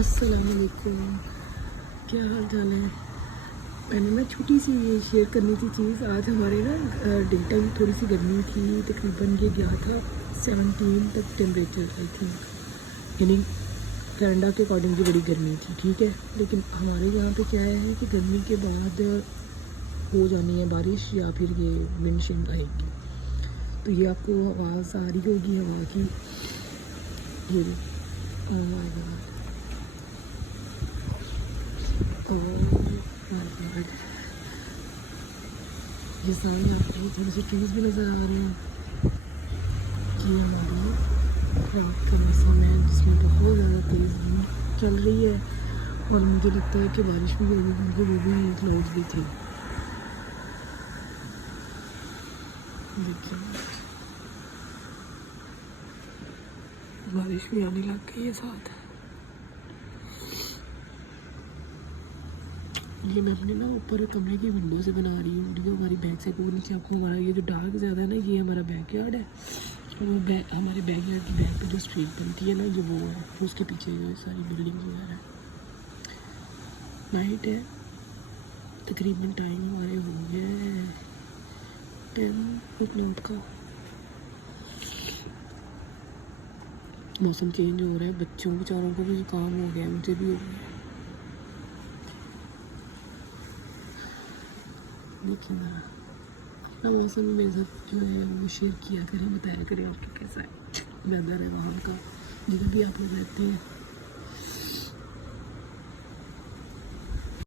अस्सलाम वालेकुम, क्या हाल चाल है। मैंने ना छोटी सी ये शेयर करनी थी चीज़। आज हमारे ना डे टाइम थोड़ी सी गर्मी थी, तकरीबन ये गया था 17 तक टेम्परेचर आई थिंक, यानी कनाडा के अकॉर्डिंग की बड़ी गर्मी थी, ठीक है। लेकिन हमारे यहाँ पे क्या है कि गर्मी के बाद हो जानी है बारिश या फिर ये विंड शिल्ड आएगी। तो ये आपको आवाज़ आ रही होगी हवा की, ये oh my God, oh my God, ये सामने आपको थोड़ी सी ट्रीज भी नज़र आ रही हैं। ये हमारी रात का मौसम है जिसमें बहुत ज़्यादा तेज़ विंड चल रही है और मुझे लगता है कि बारिश भी होगी क्योंकि वो भी क्लाउड्स भी थे। देखिए बारिश भी आने लग गई है साथ। ये मैं अपने ना ऊपर कमरे की विंडो से बना रही हूँ वीडियो। हमारी बैक साइड को नीचे आपको हमारा ये जो डार्क ज़्यादा है ना, ये हमारा बैक यार्ड है। और वो बैक हमारे बैक यार्ड की बैक पे जो स्ट्रीट बनती है ना, जो वो है, उसके पीछे जो सारी बिल्डिंग वगैरह है। नाइट है, तकरीबन टाइम हमारे हो गए 10 का। मौसम चेंज हो रहा है, बच्चों बेचारों को भी जुकाम हो गया, मुझे भी हो गया। देखिए ना अपना मौसम मेरे साथ जो है वो शेयर किया करें, बताया करें आपको कैसा है वेदर है वहाँ का, जिधर भी आप लोग रहते हैं।